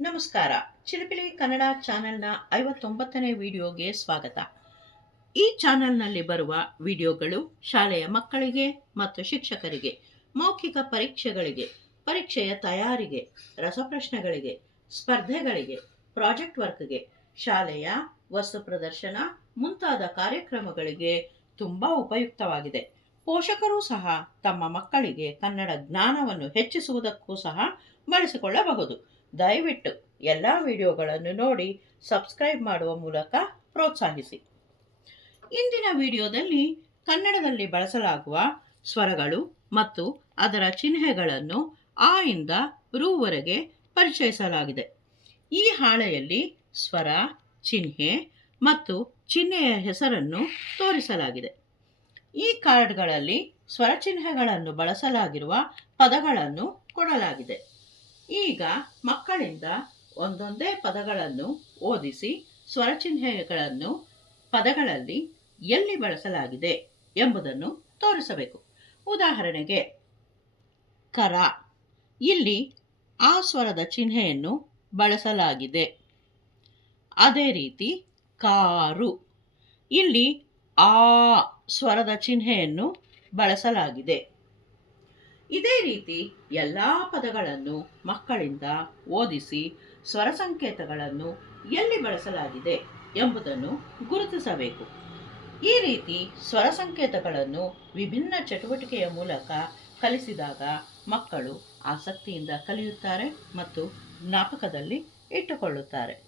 ನಮಸ್ಕಾರ. ಚಿರಪಿಲಿ ಕನ್ನಡ ಚಾನೆಲ್ನ ಐವತ್ತೊಂಬತ್ತನೇ ವಿಡಿಯೋಗೆ ಸ್ವಾಗತ. ಈ ಚಾನೆಲ್ನಲ್ಲಿ ಬರುವ ವಿಡಿಯೋಗಳು ಶಾಲೆಯ ಮಕ್ಕಳಿಗೆ ಮತ್ತು ಶಿಕ್ಷಕರಿಗೆ, ಮೌಖಿಕ ಪರೀಕ್ಷೆಗಳಿಗೆ, ಪರೀಕ್ಷೆಯ ತಯಾರಿಗೆ, ರಸಪ್ರಶ್ನೆಗಳಿಗೆ, ಸ್ಪರ್ಧೆಗಳಿಗೆ, ಪ್ರಾಜೆಕ್ಟ್ ವರ್ಕ್ಗೆ, ಶಾಲೆಯ ವಸ್ತು ಪ್ರದರ್ಶನ, ಮುಂತಾದ ಕಾರ್ಯಕ್ರಮಗಳಿಗೆ ತುಂಬ ಉಪಯುಕ್ತವಾಗಿದೆ. ಪೋಷಕರು ಸಹ ತಮ್ಮ ಮಕ್ಕಳಿಗೆ ಕನ್ನಡ ಜ್ಞಾನವನ್ನು ಹೆಚ್ಚಿಸುವುದಕ್ಕೂ ಸಹ ಬಳಸಿಕೊಳ್ಳಬಹುದು. ದಯವಿಟ್ಟು ಎಲ್ಲ ವಿಡಿಯೋಗಳನ್ನು ನೋಡಿ ಸಬ್ಸ್ಕ್ರೈಬ್ ಮಾಡುವ ಮೂಲಕ ಪ್ರೋತ್ಸಾಹಿಸಿ. ಇಂದಿನ ವಿಡಿಯೋದಲ್ಲಿ ಕನ್ನಡದಲ್ಲಿ ಬಳಸಲಾಗುವ ಸ್ವರಗಳು ಮತ್ತು ಅದರ ಚಿಹ್ನೆಗಳನ್ನು ಆ ಇಂದ ರೂವರೆಗೆ ಪರಿಚಯಿಸಲಾಗಿದೆ. ಈ ಹಾಳೆಯಲ್ಲಿ ಸ್ವರ, ಚಿಹ್ನೆ ಮತ್ತು ಚಿಹ್ನೆಯ ಹೆಸರನ್ನು ತೋರಿಸಲಾಗಿದೆ. ಈ ಕಾರ್ಡ್ಗಳಲ್ಲಿ ಸ್ವರ ಚಿಹ್ನೆಗಳನ್ನು ಬಳಸಲಾಗಿರುವ ಪದಗಳನ್ನು ಕೊಡಲಾಗಿದೆ. ಈಗ ಮಕ್ಕಳಿಂದ ಒಂದೊಂದೇ ಪದಗಳನ್ನು ಓದಿಸಿ ಸ್ವರಚಿಹ್ನೆಗಳನ್ನು ಪದಗಳಲ್ಲಿ ಎಲ್ಲಿ ಬಳಸಲಾಗಿದೆ ಎಂಬುದನ್ನು ತೋರಿಸಬೇಕು. ಉದಾಹರಣೆಗೆ, ಕರ. ಇಲ್ಲಿ ಆ ಸ್ವರದ ಚಿಹ್ನೆಯನ್ನು ಬಳಸಲಾಗಿದೆ. ಅದೇ ರೀತಿ ಕಾರು. ಇಲ್ಲಿ ಆ ಸ್ವರದ ಚಿಹ್ನೆಯನ್ನು ಬಳಸಲಾಗಿದೆ. ಇದೇ ರೀತಿ ಎಲ್ಲ ಪದಗಳನ್ನು ಮಕ್ಕಳಿಂದ ಓದಿಸಿ ಸ್ವರ ಸಂಕೇತಗಳನ್ನು ಎಲ್ಲಿ ಬಳಸಲಾಗಿದೆ ಎಂಬುದನ್ನು ಗುರುತಿಸಬೇಕು. ಈ ರೀತಿ ಸ್ವರ ಸಂಕೇತಗಳನ್ನು ವಿಭಿನ್ನ ಚಟುವಟಿಕೆಯ ಮೂಲಕ ಕಲಿಸಿದಾಗ ಮಕ್ಕಳು ಆಸಕ್ತಿಯಿಂದ ಕಲಿಯುತ್ತಾರೆ ಮತ್ತು ಜ್ಞಾಪಕದಲ್ಲಿ ಇಟ್ಟುಕೊಳ್ಳುತ್ತಾರೆ.